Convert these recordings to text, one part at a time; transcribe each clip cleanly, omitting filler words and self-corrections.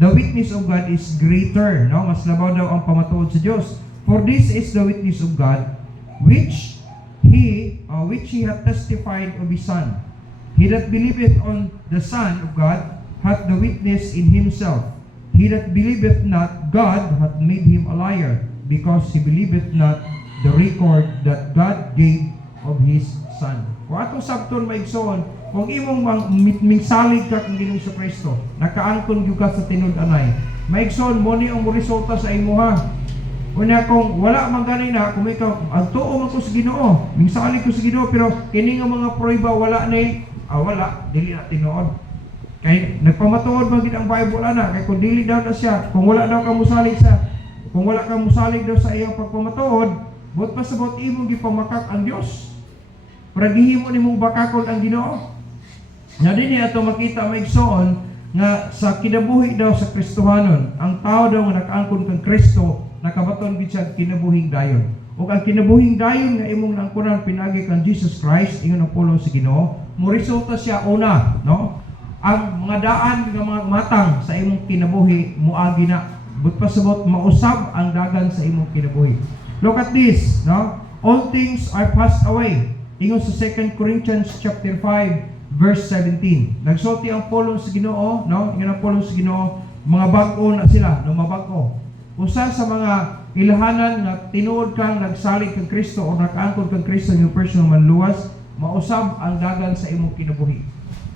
the witness of God is greater, no? Mas labaw daw ang pamatuod sa Dios. For this is the witness of God, which He hath testified of His Son. He that believeth on the Son of God hath the witness in himself. He that believeth not God hath made him a liar, because he believeth not the record that God gave of His Son. Kung atong sabton maigsoon, kung imong mingsalig ka kung Ginoong Kristo, nakaangkon gyud ka sa tinud-anay, maigsoon mo ni ang resulta sa imuha. Una kung wala man ganina, kung ikaw ang tuo man ko sa Ginoo, mingsalig ko sa Ginoo, pero kini nga mga prueba wala na wala, dili na tinuod. Kay nagpamatuod man gid ang Bible ana, kay kung dili daw na siya, kung wala daw ka musalig daw sa iyang pagpamatuod, but pasabot imong gipamakak ang Dios. Para gihimo nimong bakakon ang Ginoo. Na dinhi ato makita maigsoon nga sa kinabuhi daw sa Kristohanon, ang tao daw nga nakaangkon kang Kristo, nakabaton gid siya kinabuhing dayon. Ug ang kinabuhing dayon nga imong nangkunan pinagi kang Jesus Christ, ingon ang pulong sa Ginoo, mo resulta siya una, no? Ang mga daan nga mga matang sa imong kinabuhi muagi na, but pasabot mausab ang dagan sa imong kinabuhi. Look at this, no? All things are passed away. Ingon sa 2 Corinthians chapter 5 verse 17. Nagsulti ang pulong sa Ginoo, no? Ingon ang pulong sa Ginoo, mga bag-o na sila, no, mabag-o. Usa sa mga ilahanan nga tinuod kang nagsalig kang Kristo o nakaangkon kang Kristo yung personal manluwas, mausab ang dagan sa imong kinabuhi.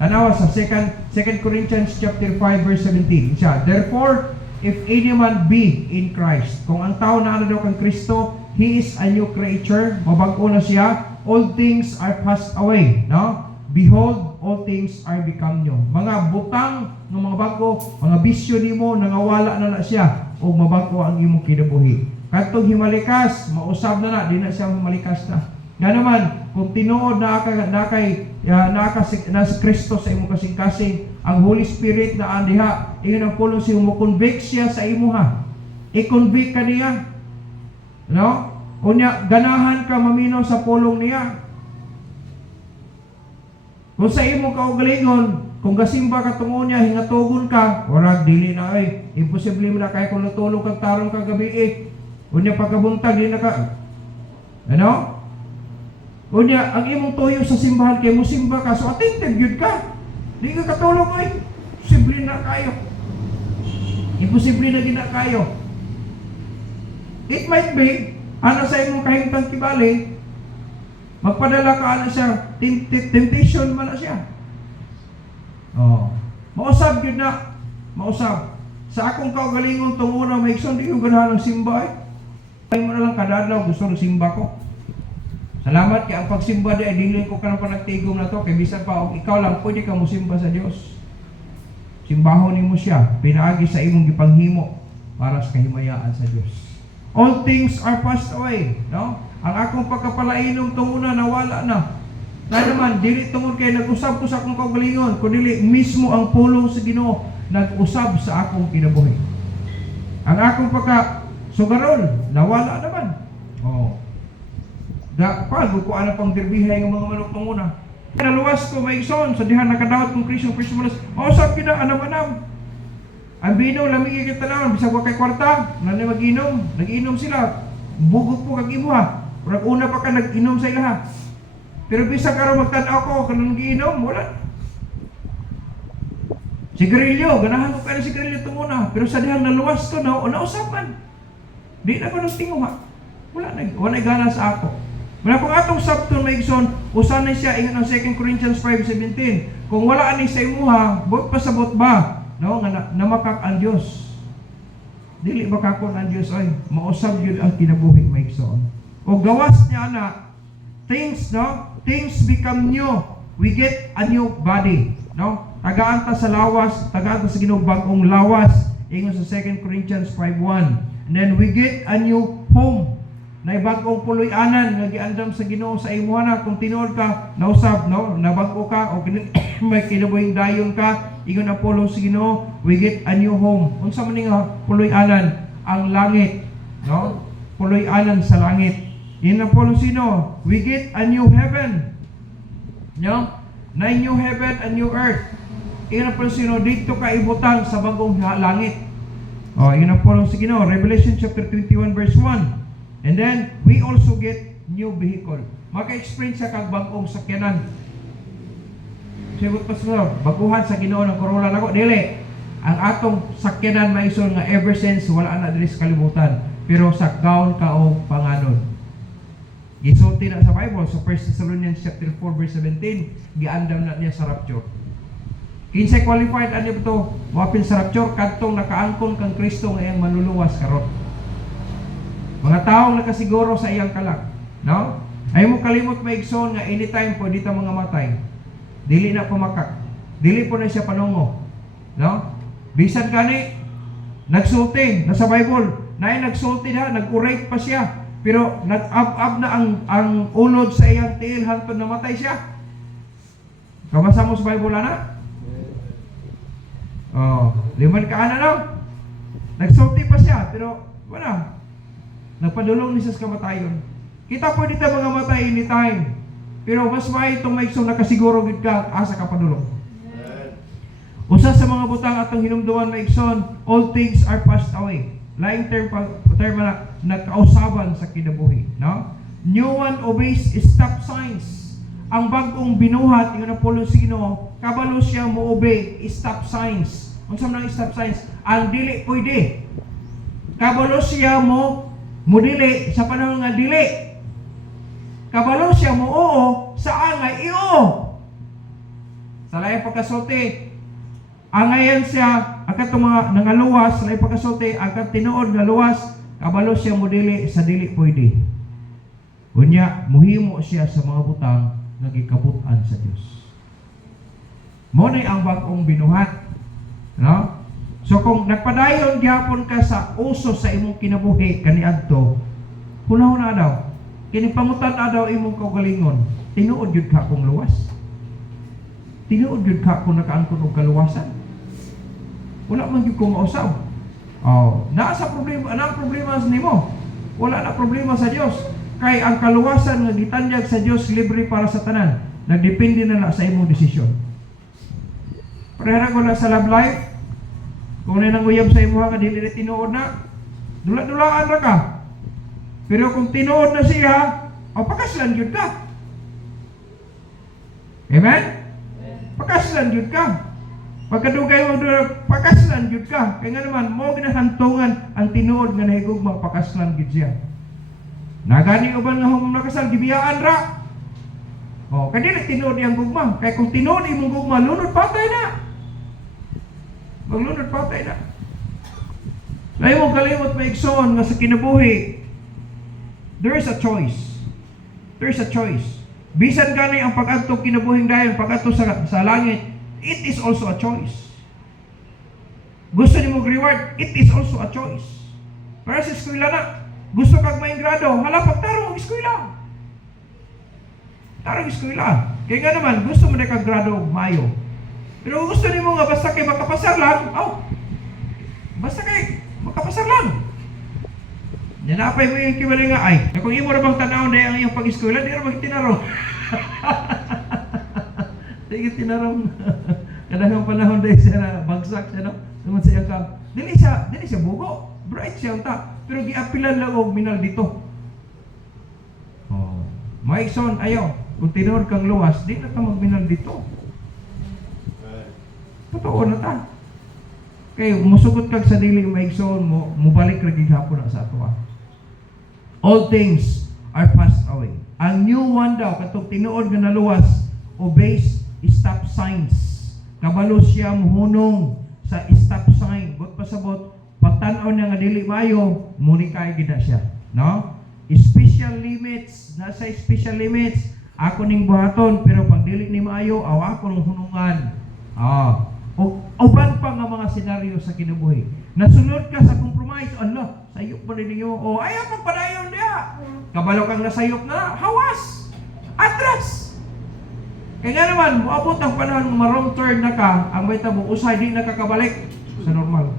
Tanawa sa 2 Corinthians chapter 5 verse 17. Siya, therefore, if any man be in Christ, kung ang tao na daw kang Kristo, he is a new creature, mabag-o na siya, all things are passed away, no? Behold, all things are become new. Mga butang ng mga bago, mga bisyo nimo nangawala na siya, o mabago ang imong kinabuhi. Katong himalikas, mausab na di na siya himalikas na. Nga naman, kung tinuod na si Kristo sa imong kasing-kasing, ang Holy Spirit na andiha, iyon ang pulong siya mo convict siya sa imuha. I-convict ka niya. No? Unya, ganahan ka mamino sa pulong niya. Kung sa imong kaugalingon, kung gasimba ka tungo niya, hingatugon ka, warag dili na imposible mo na kaya kung natulog kang tarong kagabi Unya pagkabuntag, di na ka. Ano? Unya, ang imong tuyo sa simbahan kay mo simba ka, so attentive yun ka. Di ka katulog Imposible na kayo. Imposible na din na kayo. It might be, ano sa imong kahimtang kibali, magpadala ka ano siya, temptation man na siya. Mausab yun na. Mausab. Sa akong kaugalingon itong una, may ikson, di ko ganahan ng simba Ay mo na lang kadadlaw, gusto ng simba ko. Salamat kaya ang pagsimba di ay dilin ko ka ng panagtigom na to, kay bisan pa, o ikaw lang, pwede ka mo simba sa Diyos. Simbahon ni mo siya, pinaagi sa imong gipanghimo para sa kahimayaan sa Diyos. All things are passed away, no? Ang akong pagkapalainom itong una, nawala na. Na naman, dili tungod kay nag-usab ko sa akong kaugalingon, kundi mismo ang pulong sa Ginoo nag-usab sa akong kinabuhi. Ang akong pagka-sugaron, nawala naman. Pago ko ana pang derbihay ng mga manok ng una. Naluwas ko maigsoon sa dihan nakadawat kong Kristo Christmas. Mausap kita anam-anam. Ang bino lamig kita naman bisag wa kay kwarta, nani mag-inom, nag-inom sila. Bugok po kag imuha. Ura una pa ka nag-inom sa ilaha. Pero bisag araw magtan-aw ko kanang nag-inom, wala. Sigarilyo, ganahan ko kaya sigarilyo itong una. Pero sa dihang naluwas ko, nausapan. Di na ko nang tinguha. Wala gana sa ako. Wala kung atong sabton maigsoon, usanay siya, ingon ang 2 Corinthians 5:17. Kung wala ani sa imuha, bot pasabot ba? No, nga namakak ang Dios. Dili makakon ang Dios ay mausab yun ang kinabuhi maigsoon. O gawas niya na things become new. We get a new body, no? Tagaan ta sa lawas, tagaan ta sa Ginoo bag-ong lawas, ingon sa 2 Corinthians 5:1. And then we get a new home. Na bag-ong puloy-anan nga giandam sa Ginoo sa imuha na kung tinuod ka, nausab, no? Nabag-o ka o may kinabuhing dayon ka, ingon ang pulong sa Ginoo, we get a new home. Unsa man ning puloy-anan? Ang langit, no? Puloy-anan sa langit. Ingon ang pulong sino? We get a new heaven. No? Na new heaven and new earth. Iyon na po sino, dito ka ibutang sa bagong langit. Iyon na po sa Ginoo, Revelation chapter 21 verse 1. And then, we also get new vehicle. Maka-experience siya kag bagong sakyanan. Sagot pa sa baguhan sa Ginoo ng Corolla nako, dili. Ang atong sakyanan maison nga ever since wala na diri sa kalibutan. Pero sa kaon kao panganon. Gisulti na sa Bible sa 1 Thessalonians chapter 4 verse 17, giandam na niya sa rapture. Kinsay qualified ani to wapil sa rapture kadtong nakaangkon kang Kristo nga iyang manluluwas karon. Mga taong nakasiguro sa iyang kalak, no? Ay mo kalimot maigsoon nga anytime pwede ta mga matay. Dili na pumakak. Dili po na siya panungo. No? Bisan gani nagsulti na sa Bible, naay nagsulti na, nag-urate pa siya. Pero nag-ab na ang ulod sa iyang tiil hantod namatay siya. Kabasa mo sa Bible na? Liman ka na no? Nagsulti pa siya, pero wala. Nagpadulong ni sa kamatayon. Kita po dito mga matay anytime. Pero mas may itong maiksong nakasiguro gid ka asa ka padulong. Usa sa mga butang atong hinumduman maigsoon, all things are passed away. Laing term na nagkausaban sa kinabuhi, no? New one obeys stop signs. Ang bagong binuhat ingon na pulo sino, kabalo siya mo obey stop signs. Unsa man ang stop signs? Ang dili pwede. Kabalo siya mo dili sa panahon nga dili. Kabalo siya mo oo sa angay iyo. Sa laing pagkasulti, angayan siya akat mga nangaluwas sa laing pagkasulti, akat tinuod nga luwas, kabalo siya mo dili sa dili pwede. Unya muhimo siya sa mga butang nga gikabutan sa Dios. Mo ni ang bag-ong binuhat, no? So kung nagpadayon gyapon ka sa uso sa imong kinabuhi kaniadto, hunahuna daw kini pangutan daw imong kaugalingon, tinuod gyud ka kung luwas. Tinuod gyud ka kung nakaangkon og kaluwasan. Wala man gyud ko mausaw. Naa sa problema, anang problema sa nimo? Wala na problema sa Dios. Kay ang kaluwasan nga gitanyag sa Dios libre para sa tanan. Nagdepende na sa imong desisyon. Parehara ko na sa love life. Kung na nang uyab sa imo nga dili na tinuod na, dula-dulaan ra ka. Pero kung tinuod na siya, pakaslan gyud ka. Amen? Pakaslan gyud ka. Pagkadugay mo doon, pakaslan gyud ka. Kaya nga naman, mo ginahantungan ang tinuod nga nahigugma, pakaslan gyud siya. Nagani uban nga humong nakasal, gibiyaan ra. Kaya dili tinuod yung gugma. Kaya kung tinuod imong gugma, lunod patay na. Maglunod patay na. Kaya mo kalimot maigsoon nga sa kinabuhi, there is a choice. There is a choice. Bisan gani ang pag-adto kinabuhing dayon, pag-adto sa langit, it is also a choice. Gusto nimo reward, it is also a choice. Para sa eskwela na, gusto kag may grado, hala pagtarong og eskwela. Tarong eskwela. Kaya nga naman, gusto mo na kag grado og Mayo. Pero gusto nimo nga basta kay makapasar lang, basta kay makapasar lang. Nanapay mo yung kibali nga ay. Kung imo ra bang tanaw na ang iyong pag-eskwela, di ra magtinarong. Sige tinarong. Kadang panahon dahil siya na bagsak siya, no? Naman siya ka. Dili siya bugo. Bright siya unta. Pero giapilan lang og minal dito. Maison, ayaw. Kung tinuod kang luwas, di na ka magminal dito. Totoo na ta. Kaya musugot kag sa dili maigsoon mo, mubalik ra gid hapon na sa ato. All things are passed away. Ang new one daw katong tinuod nga naluwas, obeys stop signs. Kabalo siya muhunong sa stop sign. But pasabot pagtan-aw niya nga dili maayo, muni kay gid siya, no? Special limits, nasa special limits. Ako ning buhaton pero pag dili ni maayo, ako nung hunungan. Uban pa nga mga senaryo sa kinabuhi. Nasunod ka sa compromise, Allah, sayop pa rin ninyo. Ayaw pagpadayon niya. Kabalo kang nasayop na, hawas, atras. Kaya nga naman, muabot ang panahon ng wrong turn na ka, ang may tabo, usay di nakakabalik sa normal.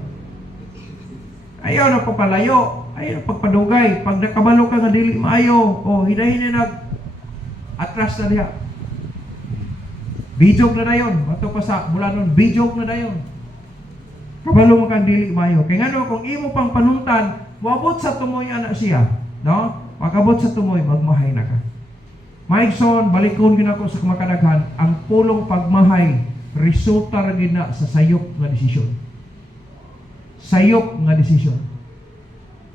Ayaw na papalayo, ayaw na pagpadugay. Pag nakabalo ka nga dili maayo, hinahin na atras na niya. Bijog na dayon. Ato pa sa Bulanon, bijog na dayon. Kabalo mo kang dili mayo. Kaya nga kung imo pang panuntan, wabot sa tumoy anak siya. No? Pagabot sa tumoy, magmahay na ka. Maigson, balikon gina ko sa kamakadaghan, ang pulong pagmahay, resulta ra gid na sa sayop nga desisyon. Sayop nga desisyon.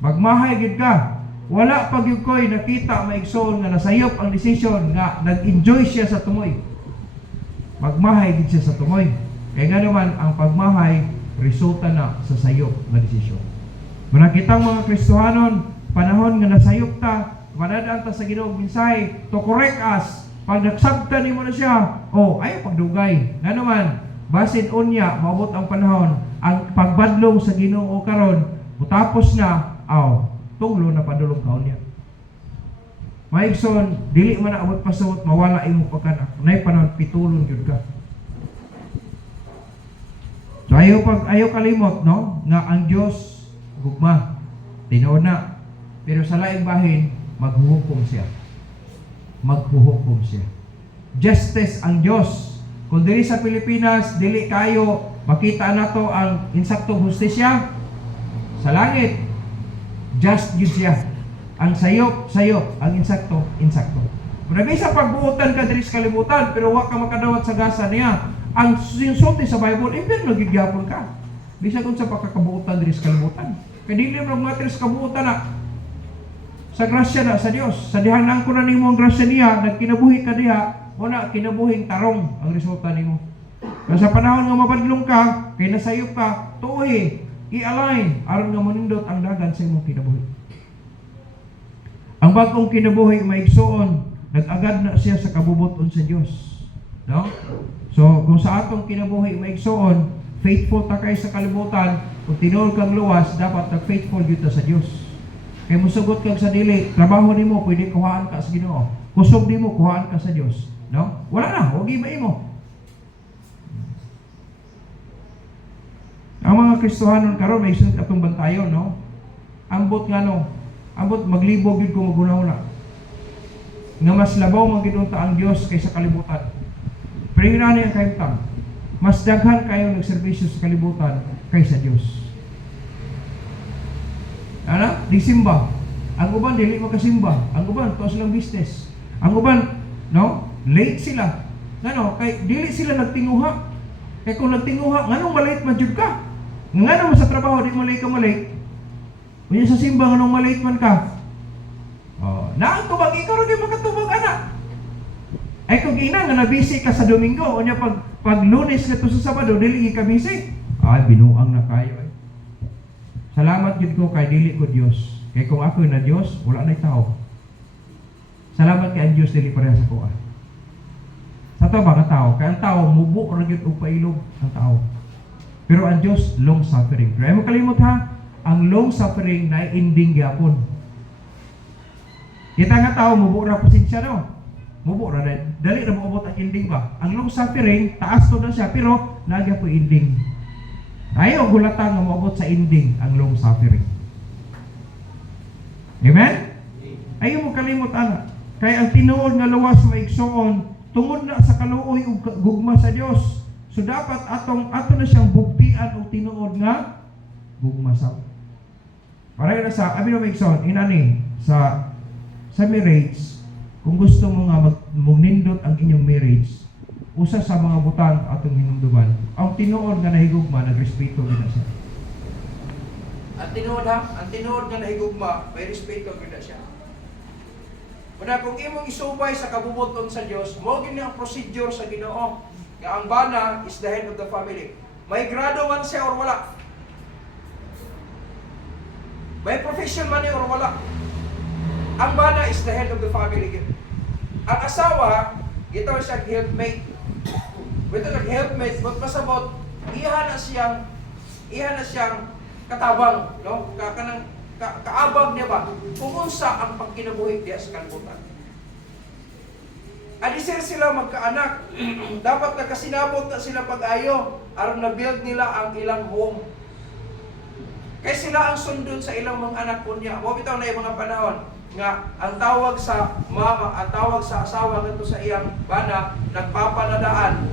Magmahay gid ka. Wala pag yung ko'y nakita maigsoon nga nasayop ang desisyon nga nag-enjoy siya sa tumoy. Magmahay gid siya sa tumoy. Kaya nga naman ang pagmahay resulta na sa sayop nga desisyon. Manakitang mga Kristohanon, panahon nga nasayop ta, manadaan ta sa Ginoong mensahe to correct us. Pag nagsabta nimo na siya, ay pagdugay. Nga naman, basin unya maabot ang panahon, ang pagbadlong sa Ginoo karon, mutapos na, tunglo na padulong kaon niya. Maigson, dili man na abot pasot, mawala imo pagkanak. Nay panahon pitulon gyud ka. So ayaw kalimot, no, nga ang Dios gugma. Tinuod na. Pero sa laing bahin, maghuhukom siya. Maghuhukom siya. Justice ang Dios. Kung dili sa Pilipinas, dili kayo makita nato ang insaktong hustisya sa langit. Just yun siya. Ang sayop, ang insakto. Marami sa pagbuutan ka diri sa kalibutan, pero wa ka makadawat sa gasa niya. Ang sinsulti sa Bible, impyerno gigyapon ka. Bisag kung sa pagkakabuutan diri sa kalibutan. Kaya dili mo mga sa kabuutan na sa grasya na sa Dios. Sa dihang nang kunan nimo ang grasya niya, nagkinabuhi ka diha, wala kinabuhing tarong ang resulta nimo. Kaya sa panahon nga mabadlong ka, kay nasayop ka, tuhi, i-align aron nga manindot ang dagan sa imong kinabuhi. Ang bagong kinabuhi maigsoon, nag-agad na siya sa kabubuton sa Dios. No? So, kung sa atong kinabuhi maigsoon, faithful ta kay sa kalibutan, kung tinuod kang luwas, dapat nag-faithful gyud ta sa Dios. Kay musugot kang sa dili, trabaho nimo pwede kuhaan ka sa Ginoo. Kusog nimo kuhaan ka sa Dios. No? Wala na, huwag iba-imo. Ang mga Kristohanon karon may sunod atong bantayon, no? Ambot maglibog gyud ko magunahuna. Nga mas labaw man gid unta ang Dios kaysa kalibutan. Pero yun ang kahimtang. Mas daghan kayo nagserbisyo sa kalibutan kaysa Dios. Di simba. Ang uban dili makasimba. Ang uban tuwa silang business. Ang uban, no? Late sila. Kay dili sila nagtinguha. Kay kung nagtinguha, nganong malate man jud ka? Nga sa trabaho, di mo late ka malate. Kung sa simba, nganong malate man ka? Naang tubag, ikaw rin makatubag, anak. Ay kung ina, nga nabisi ka sa Domingo, o niya pag Lunes ka to sa Sabado, dili ka busy. Binuang na kayo. Salamat yun ko kay dili ko Diyos. Kay kung ako na Diyos, wala na'y tao. Salamat kay ang Diyos, dili pareha sa kuha. Sa to ba nga tao? Kaya ang tao, mubo rin yun o pailog ang tao. Pero ang Diyos, long suffering. Kaya mo kalimot ha, ang long suffering na ending gyapon. Kita nga tao, mubo na pasensya no? Mubo na, dali na maubot ang ending ba? Ang long suffering, taas to na siya, pero nagya po ending. Ayaw gulatan nga maubot sa ending ang long suffering. Amen? Ayaw mo kalimot anak. Kaya ang tinuod nga luwas maigsoon, tungod na sa kaluoy ug gugma sa Dios. So dapat ato na siyang bugtian o tinuod nga gugma sa. Para na sa abi na maigsoon inani sa marriage, kung gusto mo nga magnindot ang inyong marriage, usa sa mga butang atong hinumduman, ang tinuod nga nahigugma nagrespeto gid siya. Ang tinuod nga nahigugma may respeto gid siya. Kuna kung imong isubay sa kabubuton sa Dios, mo gini ang procedure sa Ginoo. Nga ang bana is the head of the family. May grado man siya or wala. May profession man niya or wala. Ang bana is the head of the family. Ang asawa, ito siya helpmate. Ito nag-helpmate, but pasabot, iha na siyang katabang, no? Kaabag niya ba? Kung unsa ang pagkinabuhi diya sa kalibutan. Adisir sila magkaanak. Dapat nakasinabot na sila pag-ayo aron na-build nila ang ilang home. Kaya sila ang sundon sa ilang mga anak po niya. Mo bitaw na yung mga panahon. nga ang tawag sa mama, ang tawag sa asawa ngadto sa iyang bana nagpapanadaan.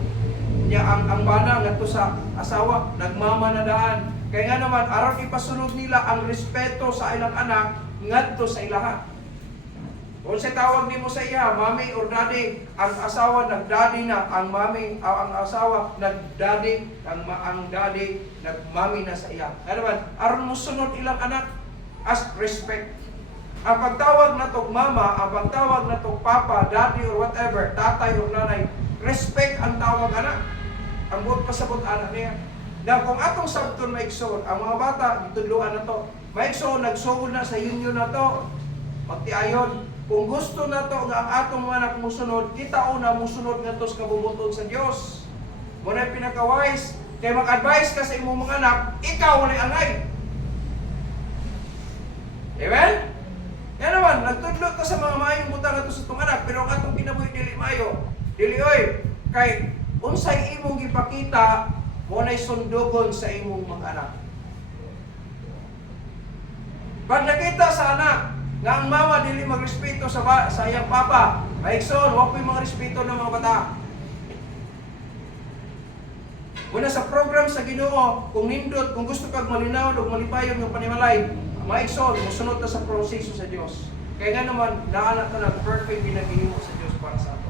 Nya ang bana ngadto sa asawa nagmamanadaan. Kaya nga naman aron ipasunod nila ang respeto sa ilang anak ngadto sa ilaha. Kung sa tawag nimo sa iya, mami or daddy, ang asawa nag-daddy na, ang mami, ang asawa nag-daddy, ang daddy nag-mami na sa iya. Ano ba? Aron mo sunod ilang anak as respect. Ang pagtawag na to mama, ang pagtawag na to papa, daddy or whatever, tatay or nanay, respect ang tawag anak. Ang buot pasabot anak niya. Na kung atong sabton maigsoon, ang mga bata gitudloan na to. Maigsoon nagsuod na sa union na to. Magtiayon. Kung gusto na to nga ang atong mga anak musunod, kita una musunod nga to sa kabubuton sa Dios. Muna pinaka-wise, kay mag-advise ka sa imong mga anak, ikaw na angay. Amen? Yan naman, nagtudlo ta sa mga mayong butang na to sa itong anak, pero ang atong kinabuhi dili mayo. Dili oy, kay unsay imong gipakita, muna'y sundugon sa imong mga anak. Pag nakita sa anak, nga ang mama dili magrespeto sa iyang papa, maigsoon, huwag po yung mga respeto ng mga bata. Muna sa program sa Ginoo, kung nindot, kung gusto kag malinaw o malipayon ng panimalay, maigsoon, musunod ta sa proseso sa Dios. Kaya nga naman, naanak ka ng perfect ginagihimo sa Dios para sa ato.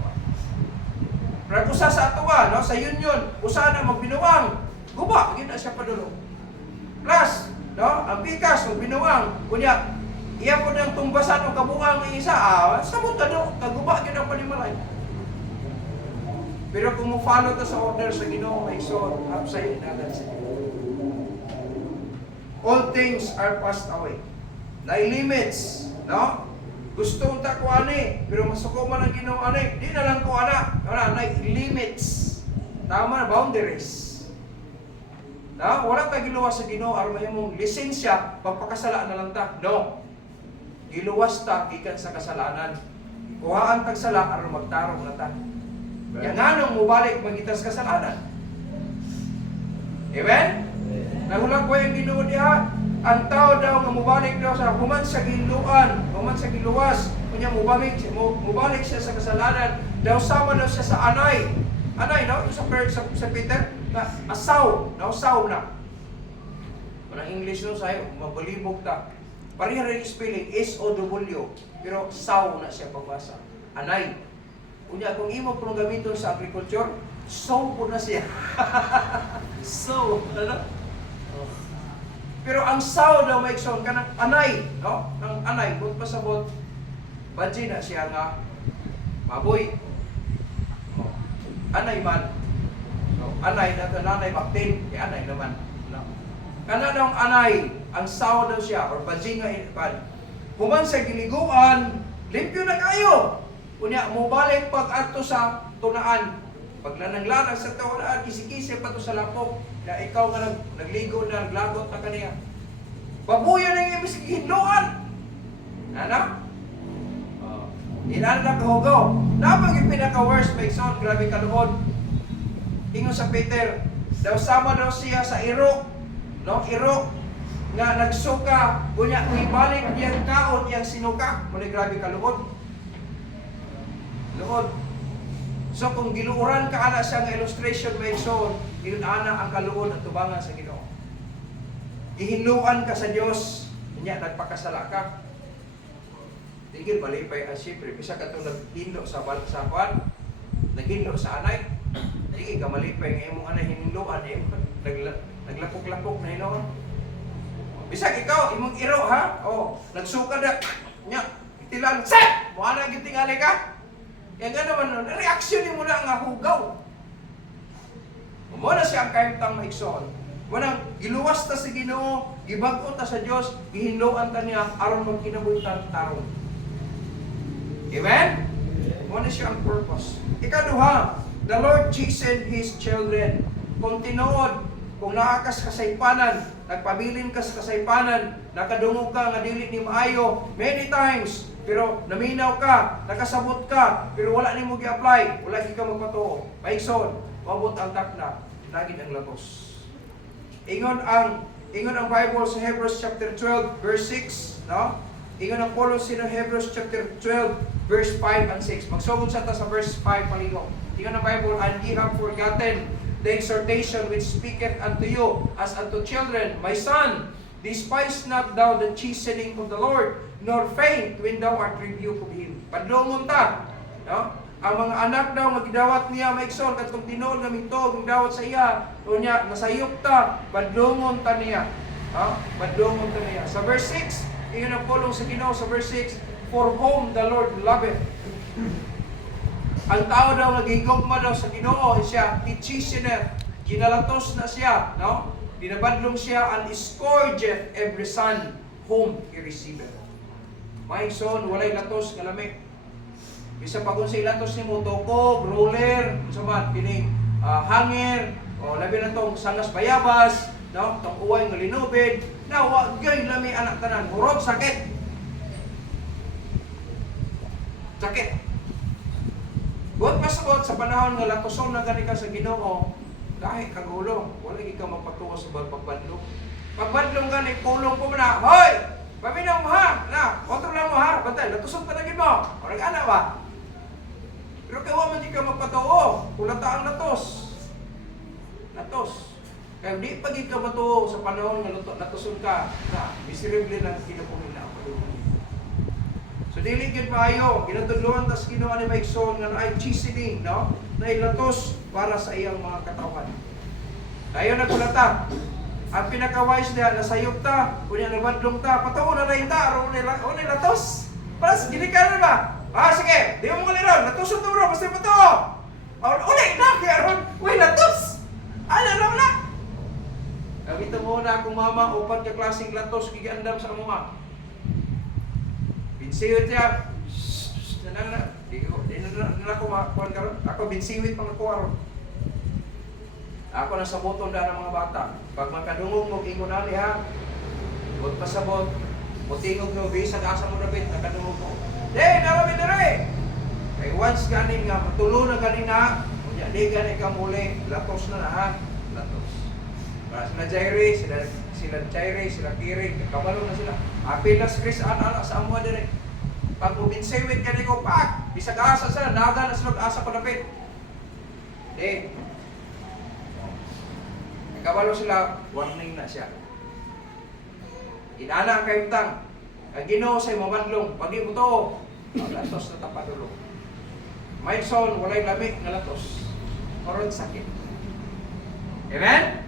Pero usa sa ato, no? Sa union, usa na magbinuwang, guba, gina siya padulong. Plus, no? Ang pikas, magbinuwang, kunya, iya po nang tumbasan o kabuang ng isa, sabot ka no, kaguba ka ng panimalay. Pero kung mo-follow ka sa order sa Ginoo, may ison, upside inagan sa Ginoo. All things are passed away. Nay limits, no? Gusto ta ko ani, pero masuko man ang Ginoo ani, di na lang ko ana. Nay limits. Tama, boundaries. No? Wala ta giluwas sa Ginoo aron mahimong lisensya, pagpakasala na lang ta. No. Giluwas ta gikan sa kasalanan. Kuhaan tag sala aron magtarong na ta. Yang nganong mubalik magitas kasalanan. Amen? Nahulag ko yung Ginoo diha. Ang tao daw nga mubalik daw sa human sa giluan, human sa giluwas, kunya mubalik siya sa kasalanan. Daw sama daw siya sa anay. Anay no? Sa Peter na asaw, nausaw na. Walang English no sayo, mabalibog ta. Pareha rin spelling, S-O-W, pero saw na siya pagbasa. Anay. Kunya, kung imo pong gamiton sa agriculture, sow po na siya. Sow, ano? Pero ang saw daw may ikson, kanang anay, no? Ang anay, kung pasabot, badji na siya nga, maboy. Anay man. No? Anay na ito, nanay baktin, anay naman. No? Kana daw anay, ang saw daw siya, or bajinga ipan. Human sa giliguan, limpyo na kayo. Kunya, mubalik pag ato sa tunaan. Pag lanang-lanang sa tunaan, kisi-kisi pa to sa lapok. Na ikaw nga nagligo na, naglagot na kaniya. Babuyan na yung ibig hinluan. Ano? Ilan na kahugaw. Napag yung pinaka-worst, may sound, grabe kaluhod. Ingon sa Peter, daw sama daw siya sa iro. No? Iro. Nga nagsuka, kunya ibalik niyang kaon niyang sinuka, muli grabe ka luhod. Luhod. So kung giluuran ka ana siya nga illustration may son, yun ana ang kaluhod at tubangan sa Ginoo. Gihinluan ka sa Dios, kunya nagpakasala ka. Tigil malipay ang siyempre, bisa ka itong naghinlo sa kwan, naghinlo sa anay. Tigil ka malipay ng imong anay hinluan, naglapok-lapok na hinoon. Bisag ikaw, imong iro ha? O, nagsuka na, nya, itilan, set! Mukha na gitingali ka? Yan nga naman, reaksyon mo na nga hugaw. Muna siya ang kaimtang maigsoon. Munang, giluwas ta sa Ginoo, gibag-o ta sa Dios, gihinluan ta niya, aron magkinabuhitan tarong. Amen? Muna siya ang purpose. Ikaduha, the Lord chastened His children. Kung tinuod, kung naakas kasaypanan, nagpabilin ka sa kasaypanan, nakadungog ka nga dili ni maayo many times, pero naminaw ka, nakasabot ka, pero wala nimo gi-apply, wala gi ka magpatuo. Paigsoon, mabot ang takna, nagid ang labos. Ingon ang Bible sa Hebrews chapter 12 verse 6, no? Ingon ang Paulo sino Hebrews chapter 12, verse 5 and 6. Magsugod sa ta sa verse 5 paligo. Ingon ang Bible, and ye have forgotten the exhortation which speaketh unto you as unto children, my son, despise not thou the chastening of the Lord, nor faint when thou art rebuked of him. Padlongon ta, no? Ang mga anak daw nga gidawat niya maigsoon kadtong tinuod nga mintog ang dawat sa iya, unya nasayop ta, padlongon ta niya. Padlongon ta niya. Sa verse 6, iyon ang pulong sa Ginoo sa verse 6, for whom the Lord loveth. Ang tao daw nagigugma daw sa Ginoo siya, chasteneth, ginalatos na siya, no? Dinabadlong siya, and scourgeth every son whom he receiveth. Maigsoon, walay latos nga lami. Bisa pa kung sa ilatos ni mo, toko, roller, saman, pining hanger, o labi na tong sangas bayabas, no? Tong uway nga linubid, na wag gay lami anak tanan, murot sakit. Sakit. Buot pasabot sa panahon nga latoson na gani ka sa Ginoo, dahil kagulo, wala ikaw magpatuwa sa pagbadlong. Pagbadlong gani, pulong po na, hoy! Paminaw mo ha! Na, otro lang mo ha! Bantay, latoson panagin mo! Parang anak ba? Pero kaya man di ka magpatuo, kulata ang latos. Latos. Kaya di pag ka matuo sa panahon nga latoson ka, na, miserable lang kinapunin na ako. So dili gid maayo, ginatudluan tas Ginoo ni maigsoon nga ay chastening, no? Na ilatos para sa iyang mga katawan. Tayo nagkulata. Ang pinaka-wise niya, nasayop ta, kunya nabadlong ta, patuo na rin ta, aron ni latos. Para sa ginikanan ba? Sige, di mo mga liron, latoson to bro, basta patuo. Ulit na, kaya aron, uy, latos. Ano lang na? Kagito mo na akong mama, upat ka klaseng latos, kigandam sa mga. Binsiwit niya, di na ako makuhan karon. Ako binsiwit pang ako aron. Ako nasa botong daan ng mga bata. Pag makadungog mo, ingon na ha. Huwag pasabot. Mutingog mo, bisag asa mo na bit, nakadungog mo. Narabi na rin! Kaya once ganin nga, matulo na ganin na, kung di ganin ka muli, latos na ha. Latos. Para sila Jairi, sila Jairi, sila Kiri, kabalo na sila. Apilas Chris, ala sa amuha din eh. Pag uminsewit ka ko, bisag asa sila, naga na sila, asa ko na bit. Kabalo sila, warning na siya. Inana ang kayutang. Ang Ginoo sa'y mamadlong. Pag di mo to, latos na tapadulo. May son, walay lamig na latos. Karon sakit. Amen?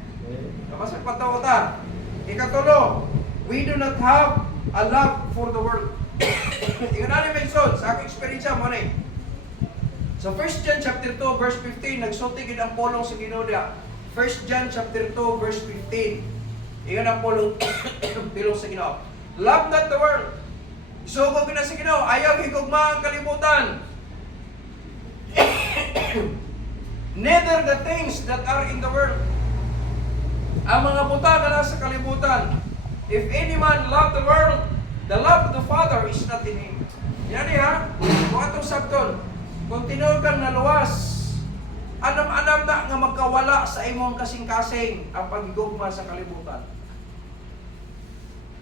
Kapasag pataw ta. Ikatulo, we do not have a love for the world. Ingon na may son, sa aking experience mo na eh. Sa 1 John chapter 2, verse 15, nagsulti gid ang polong sa Ginoo diha. 1 John chapter 2 verse 15. Iyon ang pulong pilong sa Ginoo. Love not the world. Sugod na sa Ginoo, ayaw higugma ang kalibutan. Neither the things that are in the world. Ang mga buta na nasa kalibutan. If any man love the world, the love of the Father is not in him. Yan ha. Kung atong sabton, kung tinuod kang naluwas, anam-anam na nga magkawala sa imong kasing-kasing ang paghigugma sa kalibutan.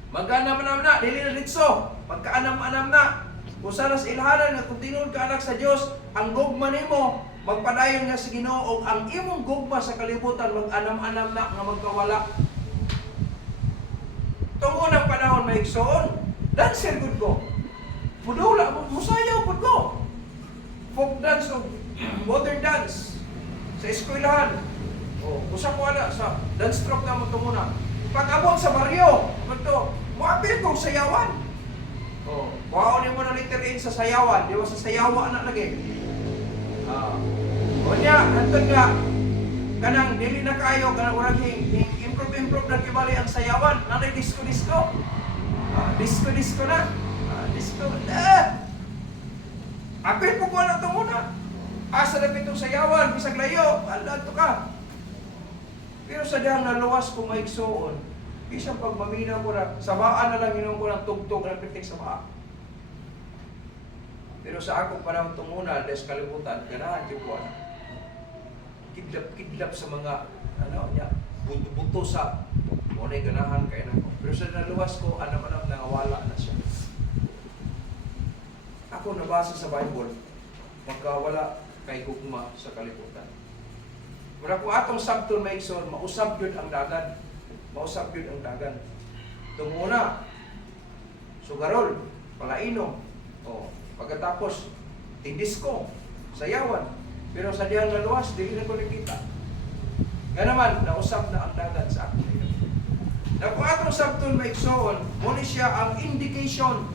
Magkaanam-anam na, dili na litso. Magkaanam-anam na. Kung sa nas ilhanan nga kung tinuod ka anak sa Dios, ang gugma nimo magpadayon nga sa Ginoo og ang imong gugma sa kalibutan mag-anam-anam na nga magkawala. Tungod ang panahon maigsoon, dancer gud ko. Pudula mo musayaw pud ko. Folk dance o modern dance. Sa eskwelahan, usa ko ana sa dance troupe na mo muna. Pag-abot sa baryo, muapil kong sayawan. Kuhaon mo na letter in sa sayawan, di ba sa sayawa na lagi. O niya, hantod nga, kanang dili na kayo, kanang urang improve na kibali ang sayawan, nanay disco-disco. Disco-disco na. Disco na. Apil ko na ito muna. Asa na pitong sayawan, bisag layo, alad to ka. Pero sa dihang naluwas kung maigsoon, isang pagmaminaw ko na, sabaan na lang inom ko ng tugtog ng pitik sa baa. Pero sa akong panahon tunguna, dahil kalibutan, ganahan yung ko na. Kidlap sa mga, buto sa, muna ganahan kayo na ko. Pero sa naluwas ko, anam-anam nangawala na siya. ako nabasa sa Bible, magkawala kay gugma sa kalibutan. Mura kung atong sabton maigsoon, mausab yun ang dagan. Mausab yun ang dagan. Tunguna, sugarol, palainom, o pagkatapos, tindisko, sayawan. Pero sa diyang naluwas, di na ko nakita. Nga naman, nausap na ang dagat sa akin. Na kung atong sabton maigsoon, muna siya ang indication,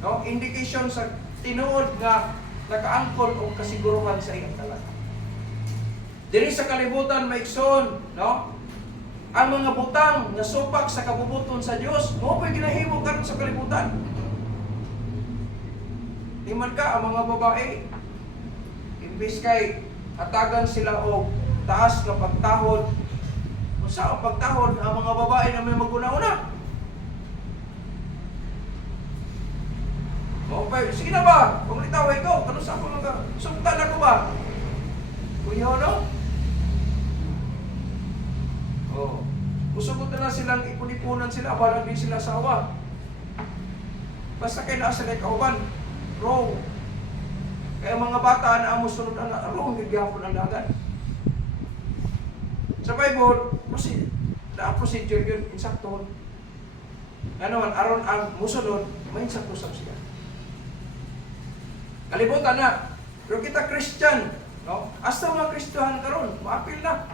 no? Indication sa tinuod nga nakaangkol o kasiguruhan sa iyang talan. Diri sa kalibutan maigsoon, no? Ang mga butang na supak sa kabubuton sa Dios, mo pa ginahimo karon sa kalibutan. Timan ka ang mga babae, imbis kay hatagan sila og taas nga pagtahod. Sa ang pagtahod ang mga babae na may maguna-una. Okay, sige na ba? Kung litaway ko, kano sa ako nga? Sumtan ako ba? Kuya, no? Oh. Gusto na silang ipunipunan sila, parang di sila sawa. Basta kayo nasa na kauban. Wrong. Kaya mga bata na amo sunod ang wrong, nagyapon ang dagat. Sa Bible, kasi na-procedure yun, insakto. Ano man, aron ang musunod, may insakto sa siya. Kalibutan na. Pero kita Christian, no? Hasta mga Kristohan karon, maapil na.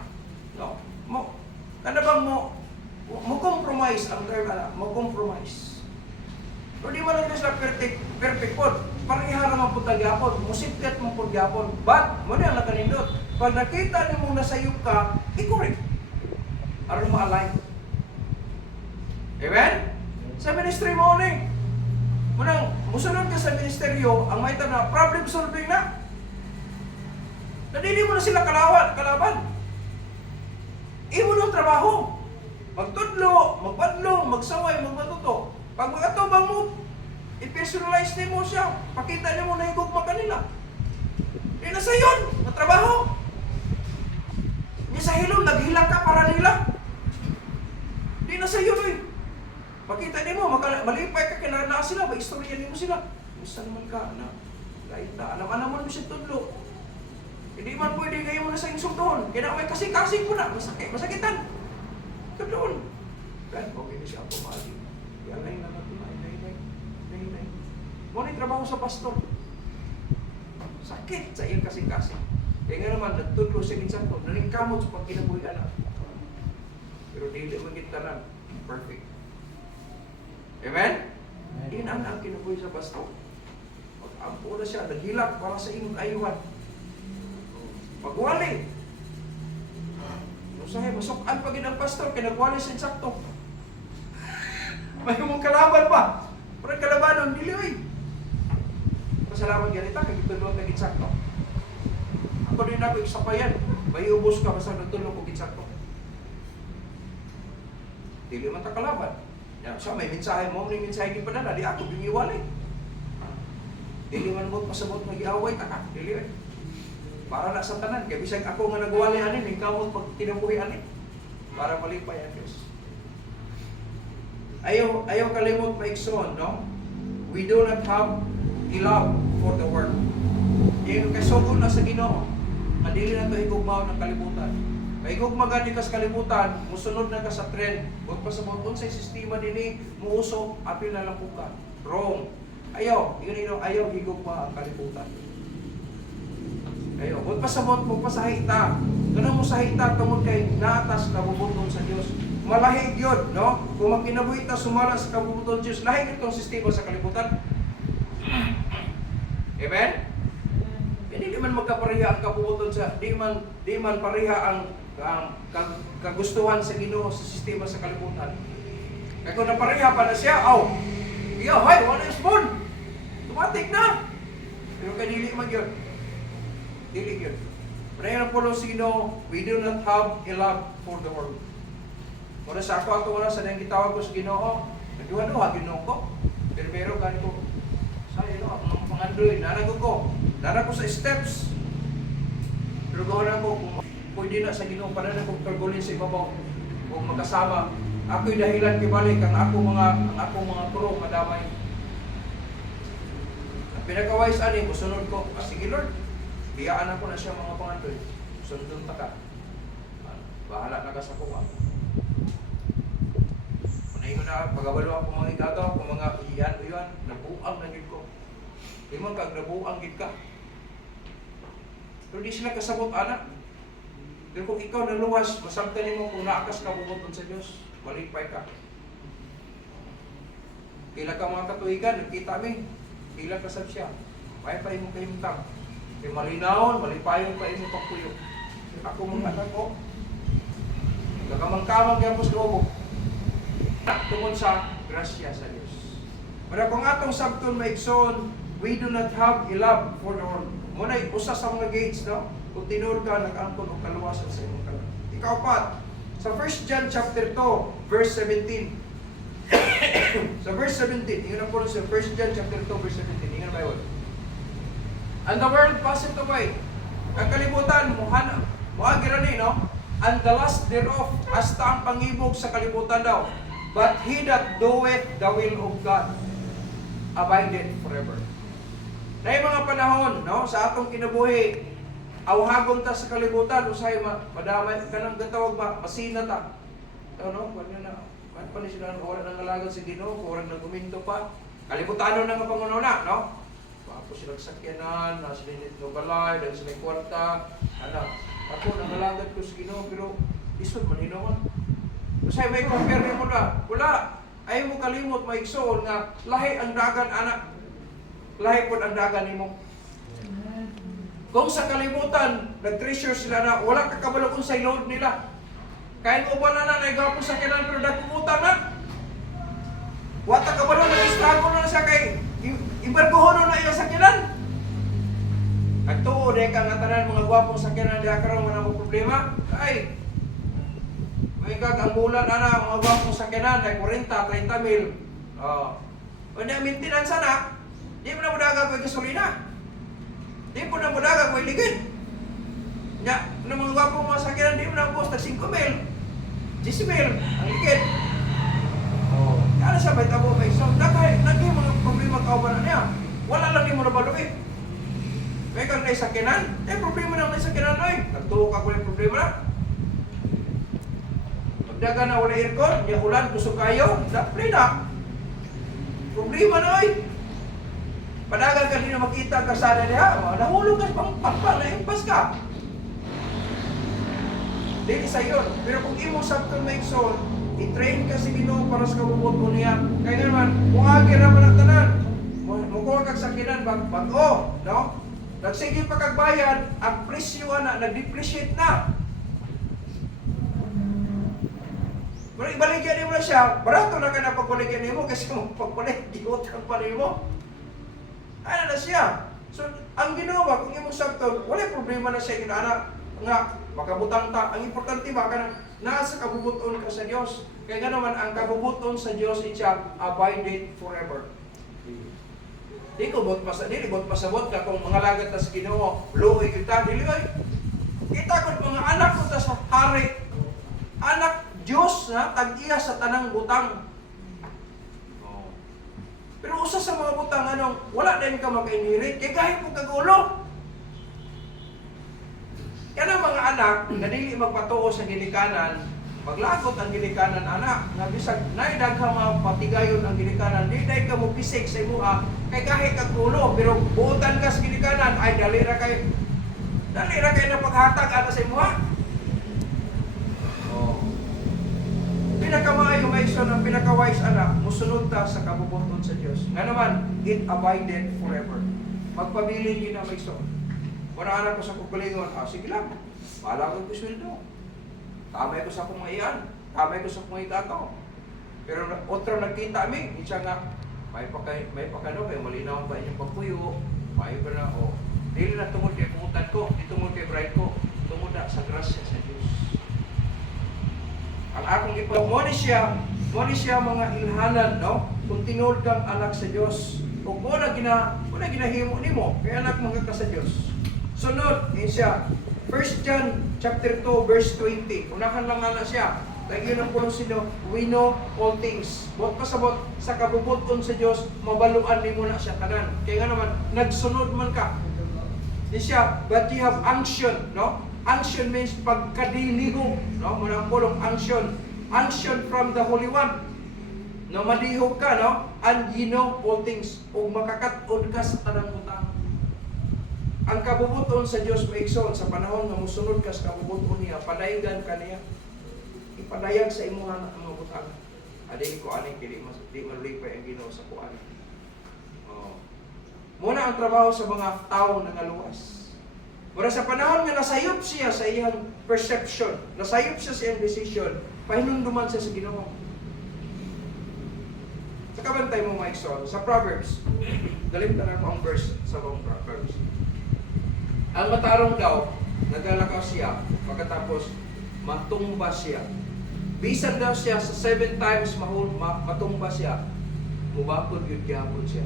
No? Kada bang mo compromise ang term ala, mo compromise. Pero di man lang sila perfect pod. Pareha naman po tagyapon, musipkat mo po gyapon. But, mo na lang kanindot. Pag nakita ni mo nasayop ka, i-correct. Aron mo align. Amen? Sa ministry mo ni. Munang, musunod ka sa ministeryo, ang may na problem solving na. Nadili mo na sila kalaban. Imo ng trabaho. Magtudlo, magpadlo, magsaway, magmatuto. Pag magatubang mo, i-personalize ni mo siya. Pakita niyo mo na higugma kanila. Di na sa yun, matrabaho. Di sa hilom, naghilak ka para nila. Di na sa yun eh. Pakita niyo mo, malipay ka, kinarana sila, may istorya niyo sila. Gusto naman ka, anak. Laita, alam mo siya tudlo. Hindi man pwede kayo mo na sa insultoon. Kaya may kasing-kasing mo na, masakitan. Tudloon. Kan, okay na siya ang pumali. Yalay na natin, nay. Ngunit trabaho sa pastor. Sakit sa iyong kasing-kasing. Kaya nga naman, nagtudlo siya minsan ko, nalingkamot sa pagkinabuhi anak. Pero hindi magkitaran. Perfect. Amen? Yun ang kinabuhi sa pastor. Pag-ampo na siya, naghilak para sa iyong ayuhan. Pagwali. Usahay, masukan pag ang pastor, kinagwali sa insakto. May mong kalaban pa. Parang kalabanon, diliway. Pasalamat ganita, kagitulong kag insakto. Ako din ako isapayan. May ubos ka, basta nagtulong kag insakto. Dili man ta kalaban. Yan, so may mensahe mo, may mensahe di padala, di ako biniwalay. Dili man mo pasabot mag-iaway ta ka, dili. Para na sa tanan, kaya bisag ako nga nagwali anin, ikaw pag tinabuhi anin. Para malipay ang Diyos. Ayaw kalimot maigsoon, no? We do not have a love for the world. Yung kasugon na sa Ginoo, madili na ito higugmaw ng kalibutan. Kaya higugma gani ka sa kalibutan, musunod na ka sa trend. Huwag pa sa mga unsay sistema din muusok, apil na lang po ka. Wrong. Ayaw higugma ang kalibutan. Ayaw, huwag pa sa hita. Ganun mo sa hita, tungod kay naatas kabubuton sa Diyos. Malahig yun, no? Kung magkinabuhi ta sumala sa kabubuton sa Diyos, lahig itong sistema sa kalibutan. Amen? Hindi man magkapareha ang kabubuton sa, di man pareha ang kagustuhan sa Ginoo sa sistema sa kalibutan. Kaya kung napareha pa na siya, wala yung spoon. Tumatik na. Pero kanili man yun. Dili yun. Pareha ng pulo sino, we do not have a love for the world. Wala sa ako wala sa nang gitawag ko sa Ginoo, nagduha-duha Ginoo ko. Pero meron ganito, sayo no, mga Android, nanago ko sa steps. Pero gawin ako, kung pwede na sa Ginoo, para na kong turbulin sa ibabaw, kung magkasama, ako'y dahilan kibalik ang ako mga puro madamay. pinakawais ani, musunod ko. Sige Lord, biyaan ako na siya mga pangandoy. Sundon ta ka. Bahala na ka sa kuha. Unahin ko na, pagabalo ako mga igagaw, kung mga iyan, nabuang na gid ko. Di man kag nabuang gid ka. Pero di sila kasabot anak. Pero kung ikaw naluwas, masabtan mo kung naakas ka bubuton sa Diyos, malipay ka. Pila ka mga katuigan, nagkita mi. Pila ka sab siya. May pa imo kahimtang. Kay malinawon, malipayon pa imo pagpuyo. Ako mga anak ko, kakamang-kamang gyapon sa loob. Tungod sa grasya sa Dios. Pero kung atong sabton maigsoon, we do not have a love for the world. Muna'y usa sa mga gates, no? Kung tinur ka, nag-angkon o kaluwasan sa imong kalan. Ikaw pat, sa 1 John chapter 2, verse 17. Sa verse 17, ingon na po sa 1 John chapter 2, verse 17. Ingon na Bible. And the world passeth away. Ang kalibutan, muhagira ni, no? And the lust thereof, hasta ang pangibog sa kalibutan daw. But he that doeth the will of God abideth forever. Na yung mga panahon, no? Sa atong kinabuhi, awhagon ta sa kalibutan, usay madamay, kanang gatawag ba, masina ta. No? Kaya pa ni sila, wala nang alagan si Ginoo, kurang naguminto pa. Kalibutano na nga pangununa, no? Ako silang sakyanan, nasa linit no balay, dahil sila kwarta, ako nangalagat ko sa Ginoo, pero isod man hinoon. Kasi may compare mo na, wala, ayaw mo kalimot, maigsoon nga, lahi ang dagan, anak, lahi po ang dagan nimo. Kung sa kalimutan, nag-treasure sila na, wala kakabalo kung sa load nila. Kahit uban na naigapo sa kinan, pero nagpumutan na. Wata kabalo, nag-istrago na siya kay Ibargohono na iyo sa kinan. At tuod ka nga tanan mga gwapong sakyanan di akaroon wala mo problema. Ay, may ang bulan na mga gwapong sakyanan ay 40, 30 mil. Wala maintenance na. Di mo na mudaga ko gasolina. Di mo na mudaga ko ligid. Nya, ng mga gwapong mga sakyanan di mo na ubos tag 5 mil. 10 mil ang ligid. Kaya sa may tabo may so naging mga problema kauban na niya. Wala lang yung mga baluin. May kang naisakinan, problema na may sakinan na nagtuho ka ko yung problema na. Pagdaga na wala aircon, niya ulan, kusog kayo, play na. Problema na padagan ka din na makita ang kasada niya, nahulog ka pang pagpang, naimpas ka. Dili sa yun. Pero kung imo sabton may son, i-train ka si Ginoo para sa kabubot mo niya. Kaya naman, muhagir naman ang tanan. Mukha kag sakinan, bag-o, no? Nagsige pa kag bayad, ang presyo na, nag-depreciate na. Pero ibaligyan mo na siya, barato na ka na pagbaligyan mo kasi kung pagbalik, giutang pa rin mo. Ano na siya? So, ang ginawa, kung imong sabton, wala problema na siya inaanak nga, makabutang ta. Ang importante ba ka na, nasa kabubuton ka sa Diyos. Kaya nga naman, ang kabubuton sa Diyos siya abided forever. Di ko bot pasabot ka kung mga lagat na sa Ginoo, luoy kita, dili ay. Kita ko mga anak ko ta sa hari. Anak Diyos na tag-iya sa tanang butang. Pero usa sa mga butang wala din ka maka-inherit, kaya kahit mo kagulo. Kaya ng mga anak, na dili magpatuo sa ginikanan, maglagot ang ginikanan anak, nga bisag naidagha mapatigayon ang ginikanan, di dahil ka mo pisik sa imuha, kay kahit kagulo, pero buutan ka sa ginikanan, ay dalira kay na paghatag ata sa imuha. Pinakamaayo may son ang pinakawise anak, musunod ta sa kabubuton sa Diyos. Nga naman, it abided forever. Magpabilin yun na may son. Wala anak ko sa kukulingon, sige lang, palagon ko sweldo. Tamay ko sa kumaiyan, tamay ko sa kumaitakaw. Pero otro nagkita mi, siya nga, may pakano, may malinaw ba inyong pagpuyo, may ba na, dili na tungod kay pungutan ko, di tungod kay bride ko, tungod na sa grasya sa Diyos. Ang akong ipamoni siya mga ilhanan, no? Kung tinod kang anak sa Diyos, o kung na ginahimo nimo, kaya anak mga ka sa Diyos. Sunod, yun siya, 1 John chapter 2, verse 20. Unahan lang na siya. Lagi ng pulong sino, we know all things. Buot pasabot sa kabubuton sa Dios, mabaluan nimo na siya tanan. Kaya nga naman, nagsunod man ka. Di siya, but you have unction, no? Unction means pagkadiligo, no? Munang pulong unction. Unction from the Holy One. No, madihog ka, no? And you know all things. O makakatod ka sa tanang butang. Ang kabubuton sa Dios maigsoon sa panahon nga musunod ka sa kabubuton niya, padayon ka niya. Ipadayag sa imuha ang mga butang. Adi ko ani kini mas di malipay ang Ginoo sa kuan. Oh. Muna ang trabaho sa mga tao nga luwas. Mura sa panahon nga nasayop siya sa iyang perception, nasayop siya sa iyang decision, pahinumduman siya sa Ginoo. Sa kabantay mo Mike Son, sa Proverbs, galimtan ako ang verse sa mga Proverbs. Ang matarong daw, nagalakaw siya, pagkatapos matumba siya. Bisan daw siya sa 7 times matumba siya, mubakod yun gihapon siya.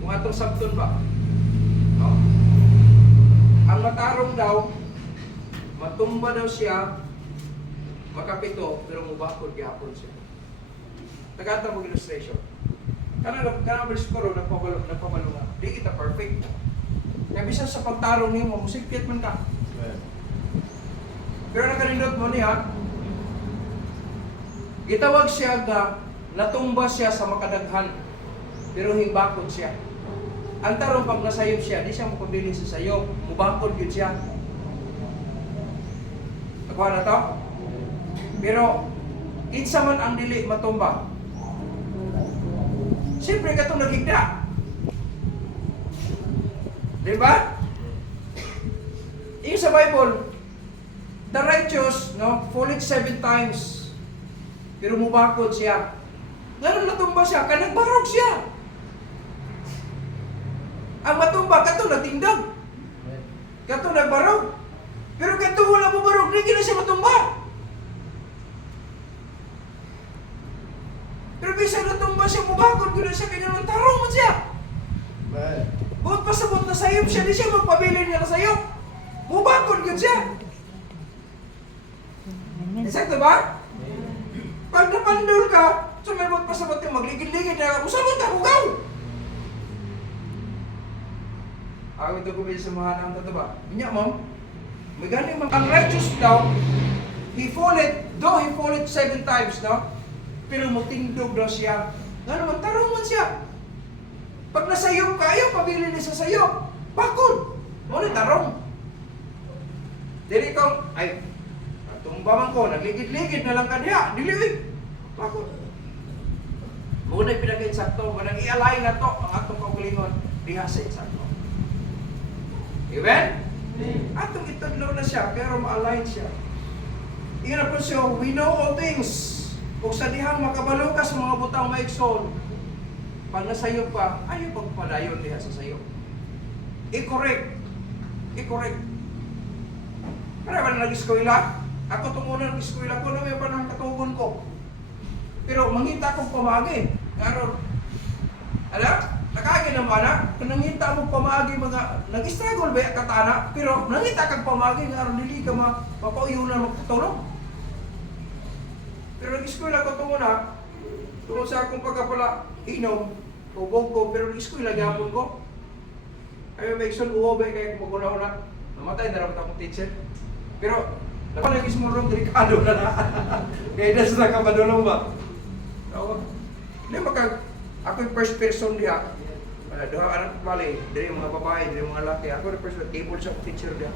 Kung atong sabton ba? No? Ang matarong daw, matumba daw siya, makapito, pero mubakod gihapon siya. Nagkata mo illustration. Kanang bersikoro, nagpabalo nga. Di kita perfect. Kaya bisan sa pagtarong niyo, musikit man ka. Pero nakanindot mo niya, gitawag siya nga natumba siya sa makadaghan, pero himbakod siya. Ang tarong pag nasayop siya, di siya mapabiling sa sayop, mubakod yun siya. Nakuha na to? Pero, kinsa man ang dili matumba. Siyempre ka itong naghigda. Diba? Yung sa Bible, the righteous, no, fall it 7 times. Pero mubakod siya. Ngayon natumba siya, kanagbarog siya. Ang matumba, kato natindag. Kato nagbarog. Pero kato wala mo barog, hindi na siya matumba. Pero bisa natumba siya, mubakod ko na siya, kanya nang tarong mo siya. Buot pa sabot na sayop siya, di siya magpabilin niya na sayop. Mubakod yun siya. Exacto ba? Pag napandol ka, sumibot pa sabot yung magligid-ligid na, usabot na hugaw. Ako ito ko sa mga nang tato ba? Minya mo, may ganing mga, ang righteous daw, though he fall it 7 times, no? Pero mutindog daw siya. Nga naman, tarong man siya. Pag nasayop ka, ayaw pabili niya sa sayop. Bakod. Muna tarong. Dili ikaw, ay, tumba man ko, nagligid-ligid na lang ka niya. Dili, bakod. Muna pinag-insakto, manang i-align na to ang atong kaugalingon diha sa insakto. Amen? Atong itadlaw na siya, pero ma-align siya. Iyon na po siya, we know all things. Kung sa dihang makabalo ka sa mga butang maigsoon, pag nasayop pa, ayaw pagpadayon diha sa sayop. I-correct. Para ba na nag-eskwela? Ako itong unang nag-eskwela ko, may pa ng katugon ko. Pero mangita akong pamagi. Ngayon, nakagin naman na, kung nangita mo pamagi mga, nag-struggle ba katana, pero nangita kang pamagi, ngayon dili ka mapauyunan magtutulong. Pero nag-eskwela ko itong una, tungkol sa akong pagkapala, inom, hubog ko, pero nag-eskwela gapon ko. Ayaw may ikson uobe kaya kumaguna-una. Namatay na rin akong teacher. Pero, napalagis mo rin, delikado na na. Kaya na sila kamadulong ba? Hindi ako yung first person diha. Doha anak bali, dari mga babae, dari mga laki. Ako yung first table sa teacher diha.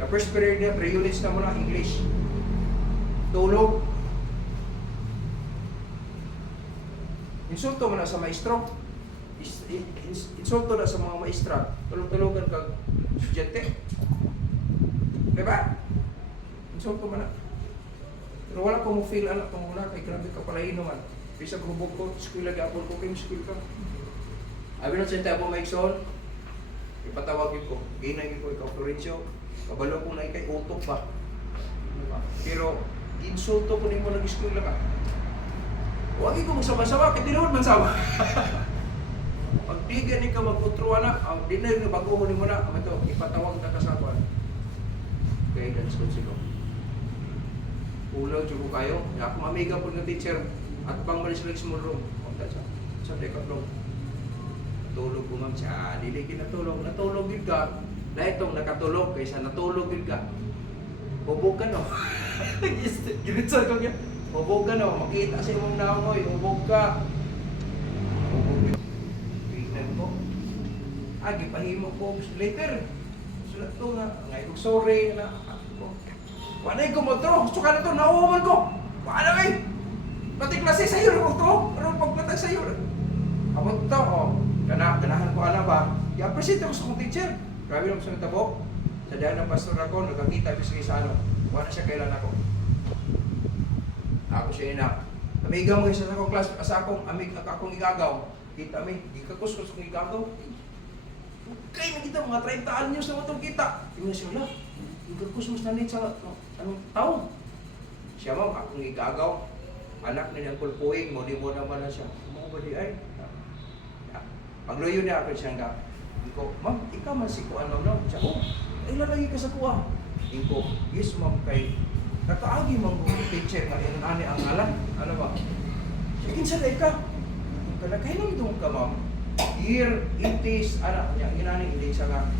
The first period niya, 3 units na muna, English. Tulog. Insulto mo na sa maestro. Insulto na sa mga maestra. Tulog-tulogan kag estudyante. Diba? Insulto mo na. Pero wala ko mo feel anak kung muna kay grabe ka pala inuman. Bisag hubog ko, school lagi apon ko, kay school ka. Abi na sa tabo maigsoon. Ipatawag ko. Ginay ko ikaw Florencio. Kabalo ko na ikay utok ba. Pero insulto ko nimo nag-school ka. Huwag ko magsama-sama, kaya tinuod man sama. Pag di gani ka mag-utruan na, ang dinner na baguhon mo na, ito, ipatawag na kasakuan. Guidance ko sila. Ulaw jud ko kayo. Ya ako amiga po ng teacher at pangmali sila sa small room. Unta sa decathlon. Tulog ko ma'am siya. Dili kinatulog. Natulog gid ka. Dahil itong nakatulog kaysa natulog gid ka. Hubog ka no. Ginitsa ko niya. Hubog ka no. Makita sa imong naongoy. Hubog ka. Hubog. Tingnan ko. Gipahimo ko later. Sulat to nga. Ngay ko sorry na. Wanay ko mo to. Gusto ka na to. Nauman ko. Paano eh? Pati klase sa'yo. Ano to? Ano pagpatag sa'yo? Abot to. Ganahan ko alam ba? I-appreciate ako sa kong teacher. Grabe naman sa tabok. Sa daan ng pastor ako, nagkakita ko sa ano. Wala siya kailan ako. Ako siya ina. Amiga mo isa sa akong class. Asa akong akong igagaw. Kita mi. Gikakuskus kong igagaw. Kaya na kita mga 30 anyos na matong kita. Tingnan siya lang. Gikakuskus na sa anong taon. Siya mo, akong igagaw. Anak ni ng kulpuing mo. Di mo naman na siya. Mga ba di ay? Pagluyo niya ako siya nga. Ko, ma'am, ikaw man si Kuan ma'am, no? Siya, ay lalagi ka sa kuha. Ko, yes ma'am, kay nakaagi mong teacher nga, inani ang ngalan. Ano ba? Sige, salay ka. Kaya kailan doon ka ma'am? Year, 80s, anak niya, inani, hindi siya nga.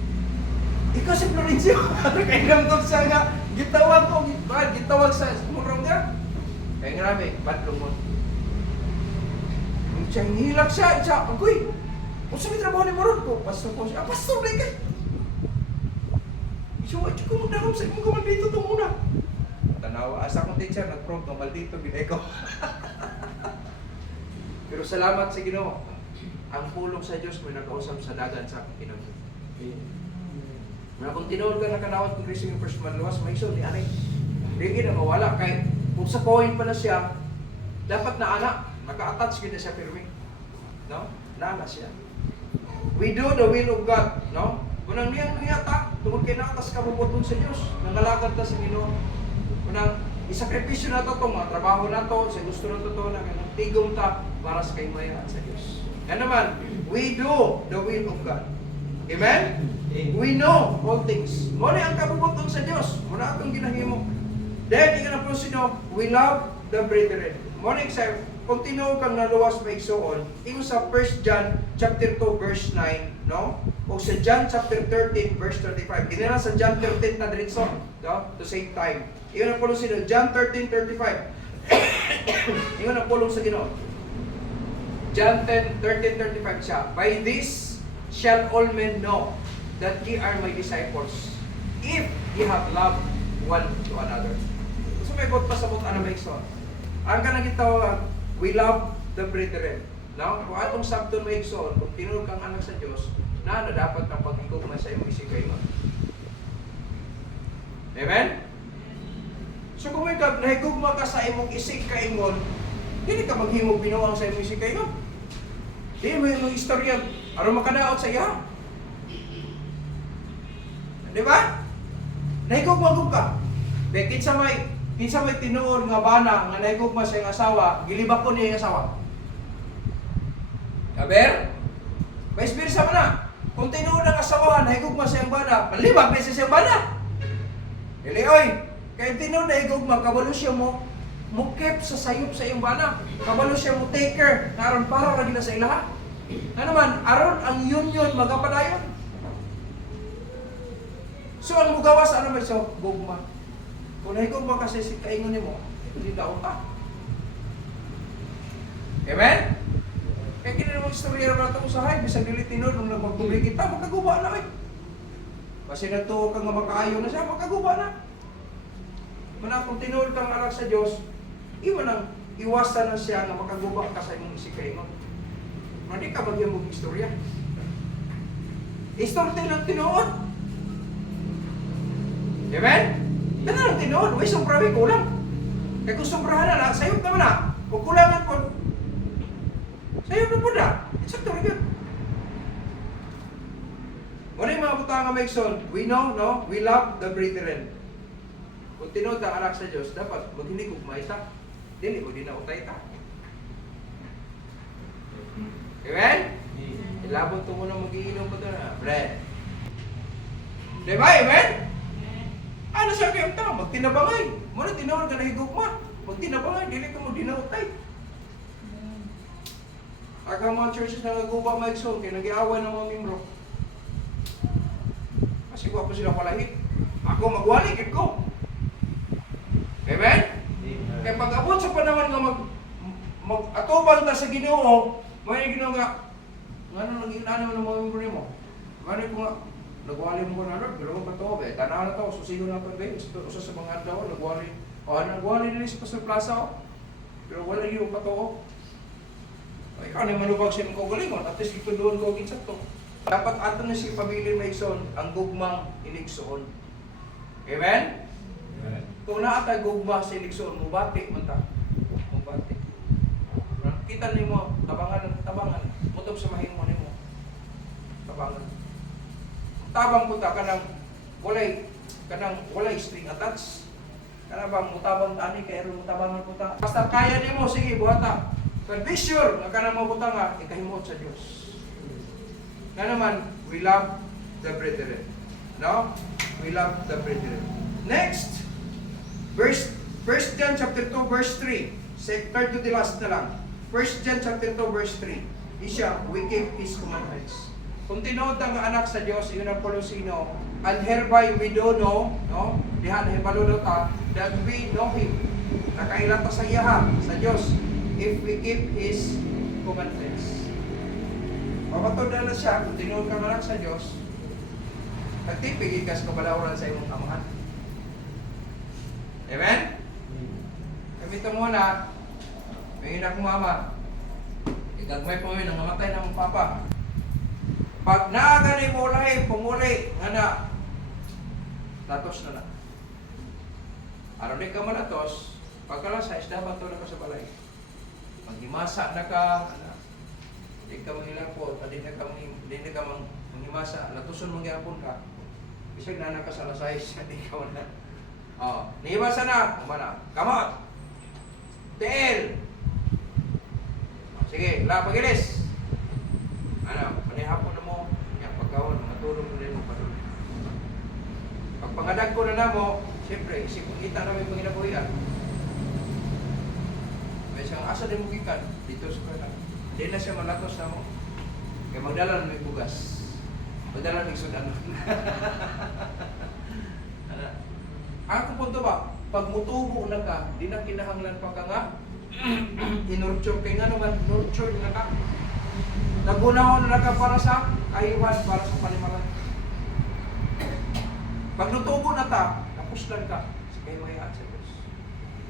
Ikaw si Florencio. Kailan doon siya nga, gitawag ko, gitawag sa murong nga. Kaya nga namin, badlong mo. Siya, hilak siya, agoy. Kung saan trabaho ni Maron ko, pastor ko siya. Pastor na ikay! So, ay ko magdahom sa imong maldito ito muna. Tanawa, asa akong teacher, nag-prompt ng maldito, binay ko. Pero salamat sa Ginoo. Ang pulong sa Diyos, may nakausap sa dagan sa akong Ginoo. Kung tinawag ka nakanawat kung Kristo yung first maluwas, may iso, di anay. Hindi na mawala. Kaya kung sa coin pala siya, dapat na anak, naka-attach kita siya pirmi. No? Naana siya. We do the will of God, no? Kunang niya ta, tungod kay nakatas kabubuton sa Dios, nangalagad ta sa Ginoo. Kunang isakripisyo na to tong mga trabaho na to, sa gusto na to na tigom ta para sa kaymayan sa Dios. Yan naman, we do the will of God. Amen? We know all things. Muna ang kabubuton sa Dios, muna atong ginahimo. Then, ika na po sino, we love the brethren. Muna example, continue kang naluwas pa igsoon, ingon sa 1 John chapter 2 verse 9, no? O sa John chapter 13 verse 35. Ginala sa John 13 na diretso, no? To save time. Ingon ang pulong sino, John 13:35. Ingon ang pulong sa Ginoo. John 13:35 siya. By this shall all men know that ye are my disciples, if ye have love one to another. So may bot pasabot ano ba igsoon? Ang kanang gitawag, we love the brethren. No? Kung atong sabton may igsoon, kung tinulog kang anak sa Diyos, na dapat ng pag-igugma sa iyong isikay mo. Amen? So kung may nahigugma ka sa imong isikay mo, hindi ka maghimog binuang sa imong isikay mo. Hindi mo yung istorya, aron makadaot sa iya. Di ba? Nahigugma ka. Dahil kinsa may tinuod nga bana nga nahigugma sa iyong asawa, gilibak ko niya yung asawa. Kaber? Vice versa man na. Kung tinuod ang asawahan, nahigugma sa iyong bana, malibak na sa iyong bana. Dili, oy, kaya tinuod na higugma, kabalo siya mo mukip sa sayop sa iyong bana. Kabalo siya mo take care, na aron para lagi na sa ilaha. Na naman, aron ang union magapadayon. So, ang mugawas, ano may so, gugma. Kung nahigugma kasi si kaingon mo, hindi daw ka. Amen? Kaya kinanamang istorya naman ito usahay, bisag nilitinod, nung nagpagtubig kita, magkaguba na eh. Kasi natuwa kang makaayo na siya, magkaguba na. Muna kung tinulog kang anak sa Diyos, iwan ang iwasan na siya na makaguba ka sa imong isikay mo. Hindi ka bagyan mong istorya. Istorya lang tinuod. Amen? Ganun lang tinuod. Uy, sombrahe, kulang. Kaya kung sombrahan na, sayop naman na. Kung kulangan po, sayop na po na. Eksakto rin yun. Muna yung mga butang may son, we know, no? We love the brethren. Kung tinuod ang anak sa Diyos, dapat maghinig ug maita. Dili mo din na utay ta. Amen? Ilabot ko muna mag-iinom ko doon. Bread. Diba? Amen? Ano na siya kayong tao, magtinabangay. Muna tinawag ka na higugma. Magtinabangay, dili ka mo dinautay. Aga mga churches na naguba maigsoon, kaya nag-iaway ng mga membro. Kasi ko sila palahit. Ako magwaligid ko. Amen? Kaya pag abot sa panahon nga mag-atubang ta sa Ginoo, may Ginoo nga, nga nang nag-inano ng mga membro mo. Gano'n ko nga, nagwali mo ko na Lord, pero mo pa ito, tanaw na ito, susigo na ito, usa sa mga daw, nagwali. Nagwali nila sa Pastor Plaza, pero wala yung pa ito. Ikaw na manubag siya ng kagalingon, at least ito doon ko ginsa to. Dapat ato na si pamilya Maison, ang gugmang iligsoon. Amen? Amen. Kung naatay gugma sa iligsoon, mubati man ta. Mubati. Kita nimo tabangan, mutob sa mahimo nimo. Tabangan. Tabang punta kanang walay string attached. Kana bang mutabang tani kay ron mutabangan punta. Basta kaya nimo, sige buhata. But be sure nga kanang mabuta nga ikahimot sa Dios. Na naman, we love the brethren. No? We love the brethren. Next, First John chapter 2 verse 3. Third to the last na lang. First John chapter 2 verse 3. Isya, we keep His commandments. Kung tinuod ang anak sa Dios, yun ang Colosino, and hereby we do know, no? Diha na hibaludot ta, that we know Him. Nakailata sa iya sa Dios, if we keep His commandments. Mapatod na siya, kung tinuod kang anak sa Dios, nagtipigil ka sa kabalawran sa imong amahan. Amen? Kamito muna, may inak mama, igagmay po yun, ang namatay ng papa. Pag naaga ni mulay, pumuli, nga na, natos na na. Araw din ka malatos, pagkalasay, dapat to na ka sa balay. Maghimasa na ka, hindi ka mangilang po, hindi na ka manghimasa, natuson mangyapon ka. Isang nana ka sa lasay, hindi ka wala. Nihimasa na, kumana, kamot, tel. Sige, pagilis. Panihapon na mo, yan, pagkawan, matulong na rin mo patuloy. Pag pangadag ko na na mo, siyempre, isipong kita namin pang inabuhian. May siyang asa din mo gikan, dito sa kanya. Hindi na siya malatos na mo. Kaya magdala na may bugas. Magdala na may sudan. Ako punto ba, pag mutubo na ka, di na kinahanglan pa ka nga, inurture kay nga naman, nurture na ka. Nagunahon na ka para sa kaiwan, para sa panimalan. Pag nutubo na ta, napuslan ka sa kaiwayan sa Diyos.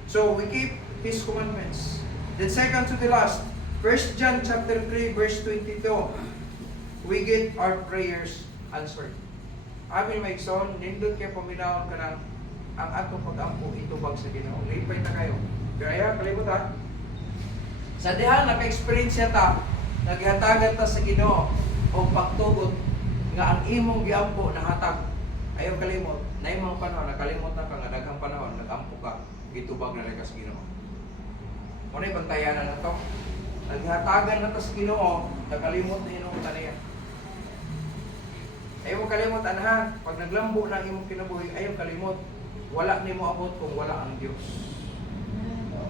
So, we keep His commandments. Then second to the last, 1 John chapter 3 verse 22, we get our prayers answered. Amin maigsoon, nindot kayo paminahon ka ng ang atong pag-ampo itubag sa Ginoo. Lipay na kayo. Pero ayaw, kalimutan. Sa dihan, naka-experience ta, naghatagan ta sa Ginoo o pagtugot nga ang imong giampo nahatag. Ayaw kalimot. Na imong panahon, nakalimot na ka nga daghang panahon, nag-ampo ka, gitubag na rin ka sa Ginoo. Muna yung bantayanan na to. Naghatagan na ta sa Ginoo, nakalimot na imong taniya. Ayaw kalimot, anahan. Pag naglambo na imong kinabuhi, ayaw kalimot. Wala ni mo abot kung wala ang Diyos.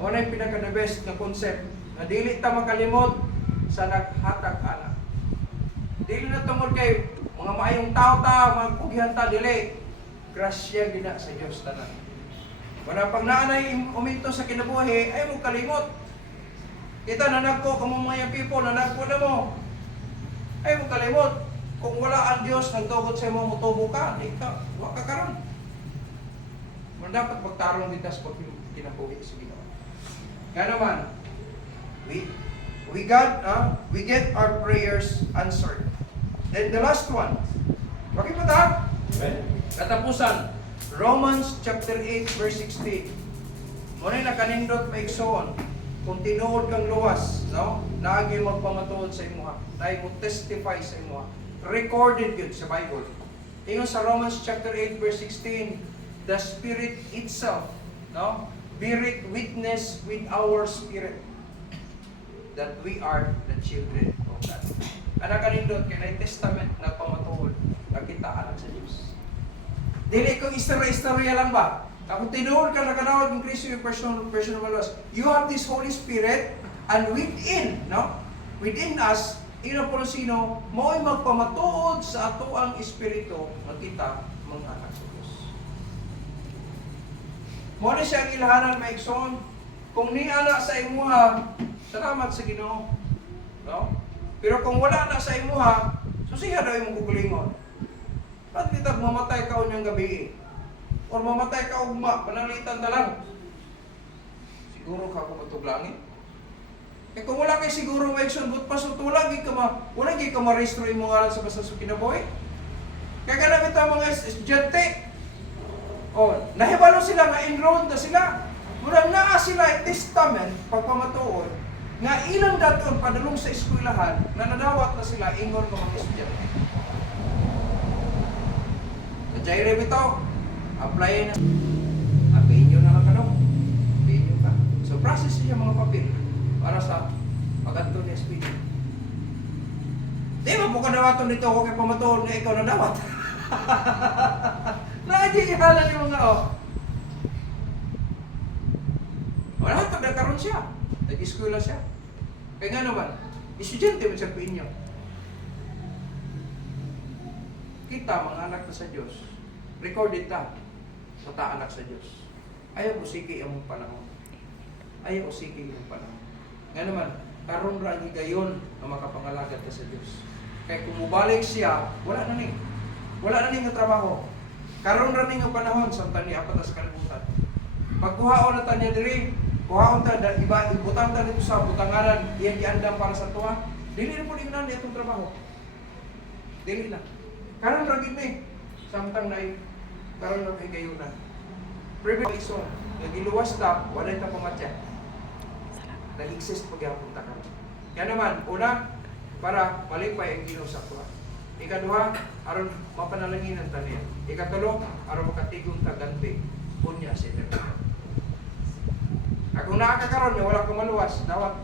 Muna yung pinaka-the best na concept na dili ta makalimot sa naghatag ana. Dili na tungod kay mga maayong tao ta, mga pugihan ta, dili. Grasya gina sa Diyos tanan. Wala pag naanay uminto sa kinabuhi, ay mo kalimot. Kita nanagko, kamo mga people, nanagko na mo. Ay mo kalimot. Kung wala ang Diyos, nagtugot sa mo, mutubo ka, di ka, wala ka karon. Dapat magtarong dito sa kinabuhi sa Ginoo. Nga naman, we get our prayers answered. Then the last one, bakit ba ta? Katapusan, Romans chapter 8 verse 16. Muna nakanindot maigsoon, kung tinuod kang luwas, no? Naagi magpamatuod sa imuha, naagi mo testify sa imuha. Recorded yun sa Bible. Ingon sa Romans chapter 8 verse 16, the Spirit itself, no, beareth witness with our spirit that we are the children of God. Ana kanindot kay na testament nagpamatuod nakita anak sa Dios. Dili kung istorya lang ba? Kung tinuod ka nakanawag ng Kristo yung personal maluwas, you have this Holy Spirit, and within, no? Within us, ino po sino, mo'y magpamatuod sa ato ang Espiritu na kita mga anak sa Diyos. Mo na siya ang ilhanan, maigsoon. Kung ni anak sa imuha, salamat sa Ginoo. No? Pero kung wala na sa imuha, susiha daw imong kukulingon. Ba't ditag mamatay ka unyang gabi? Or mamatay ka ugma, pananglitan na lang. Siguro ka kumatog langit. Eh kung wala kay siguro maigsoon, but pasutulang, wala kay ka ma-restro imong ngalan sa basa sa kinabuhi. Kaya ganamit ang mga estudyante. O, nahibalo sila nga enrolled na sila. Murang naa sila testament, pagpamatuod, nga ilang daton padulong sa eskwelahan na nadawat na sila ingon ng mga estudyante. Najay rin ito, apply na. Apihin nyo na lang ka daw. Apihin nyo ka. So, process niya mga papel para sa pag-anto ni SPD. Di ba mo ka dawaton nito ako kay pamatuod nga ikaw na dawat? Naajihalan yung mga wala, nagkaroon siya. Nag-eskwela siya. Kaya nga naman, estudyante mo siya pinyo. Kita, mga anak na sa Diyos, recorded ta sa ta-anak sa Diyos. Ayaw ko sige ang panahon. Ayaw ko sige ang panahon. Nga naman, karon ra gayon na makapangalagad ka sa Diyos. Kaya kung mubalik siya, wala na ni. Wala na ni nga trabaho. Karon ra ni nga panahon samtang ni apat sa kalibutan. Pagkuhaon na ta niya diri, kuhaon ta iba ibutang ta dito sa butanganan, iyan giandam para sa tuwa. Dili na po ni nani atong trabaho. Dili na. Karon ra gid ni samtang nay karon ra kay gayon na. Privilege nga giluwas ta, wala ta pamatya. Nag-exist pagyapon ta karon. Kaya naman, una, para malipay ang Ginoo sa tuwa. Ikaduha, aron mapanalangin ang taniya. Ikatulo, aron makatigong taganti. Punya sa eternidad. Kung nakakaroon niya, wala kang maluwas, dawat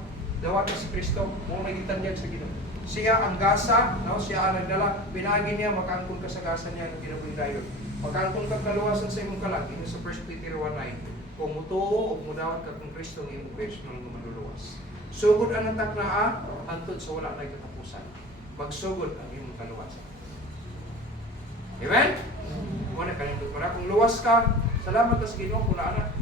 na si Kristo, mo magitan diyan sa Ginoo. Siya ang gasa, no? Siya ang nagdala, pinagi niya, makaangkon ka sa gasa niya ng kinabuhi dayon. Makaangkon ka kaluwasan sa imong kalag, ino sa 1 Peter 1:9. Kung mutuo o mudawat ka kung Kristo ng imong personal nga maluluwas. Sugod ang nataknaa, antod sa wala na katapusan. Magsugod ang imong kaluwasan. Amen? Muna kanindot para kung luwas ka, salamat sa Ginoo kung na.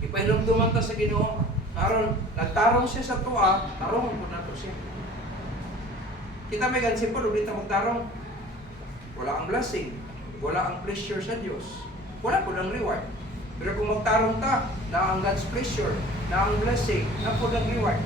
Ipailumduman ta sa Ginoo. Aron nagtarong siya sa tuwa, tarong po nato siya. Kita may gansin po, dito magtarong. Wala ang blessing, wala ang pleasure sa Diyos, wala po ang reward. Pero kung magtarong ta, na ang God's pleasure, na ang blessing, na po ang reward.